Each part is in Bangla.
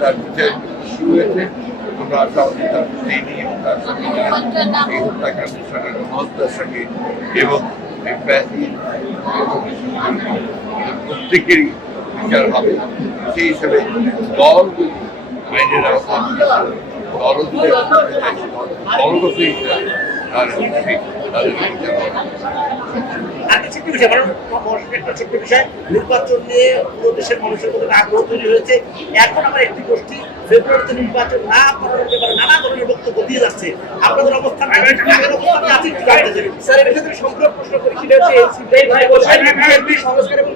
তার বিচার শুরু হয়েছে। আমরা আশা সঙ্গে এবং প্রত্যেকেরই বিচার হবে। সেই হিসেবে দলগুলি আইনের আওতায় দলগত হিসাবে নির্বাচন নিয়ে পুরো দেশের মানুষের মধ্যে আগ্রহ তৈরি হয়েছে। এখন আমার একটি গোষ্ঠী ফেব্রুয়ারিতে নির্বাচন না করার ব্যাপারে নানা ধরনের বক্তব্য দিয়ে যাচ্ছে। আপনাদের অবস্থান স্যার, এর ক্ষেত্রে সম্পূর্ণ প্রশ্ন করি, সেটা হচ্ছে সংস্কার এবং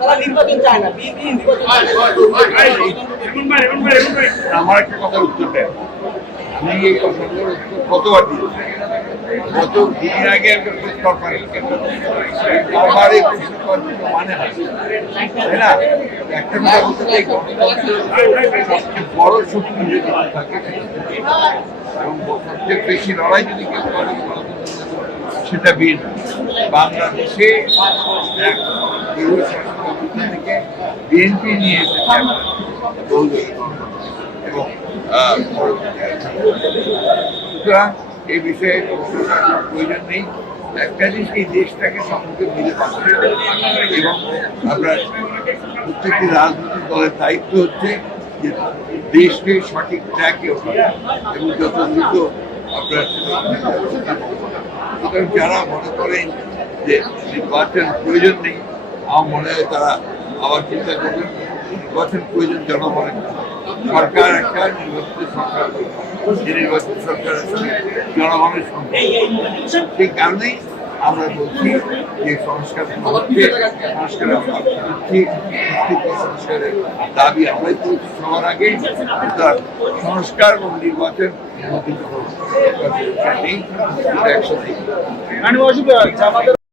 তারা নির্বাচন চায় না, বিএনপি নির্বাচন আমার একটা কথা উত্তর দেন। আমি এই কথাগুলোর উত্তর কতবার দিয়েছি। গত দিন আগে একটা প্রস্তাব আমার এই প্রশ্ন মানে হয় তাই না? একটা কথা বলতে চাই, গণতন্ত্রের সবচেয়ে বড় শক্তি যদি থাকে এবং সবচেয়ে বেশি লড়াই যদি কেউ করে সেটা বিএনপি। বাংলাদেশে থেকে বিএনপি নিয়ে এসেছে এবং সুতরাং এই বিষয়ে প্রয়োজন নেই। একটা জিনিস এই দেশটাকে সম্মুখে মিলে পাচ্ছে এবং আপনার প্রত্যেকটি রাজনৈতিক দলের দায়িত্ব হচ্ছে যে দেশকে সঠিক ট্র্যাকে ওঠা এবং যত দ্রুত আপনার সুতরাং যারা মনে করেন যে নির্বাচন প্রয়োজন নেই, আমার মনে হয় তারা আবার চিন্তা করবেন। নির্বাচন প্রয়োজন জনগণের। সরকার একটা নির্বাচিত সরকার, যে নির্বাচিত সরকার আসলে জনগণের সঙ্গে। সেই কারণেই আমরা বলছি যে সংস্কার হচ্ছে, সংস্কারের দাবি আমরাই তুলছি সবার আগে। সংস্কার এবং নির্বাচন একসাথে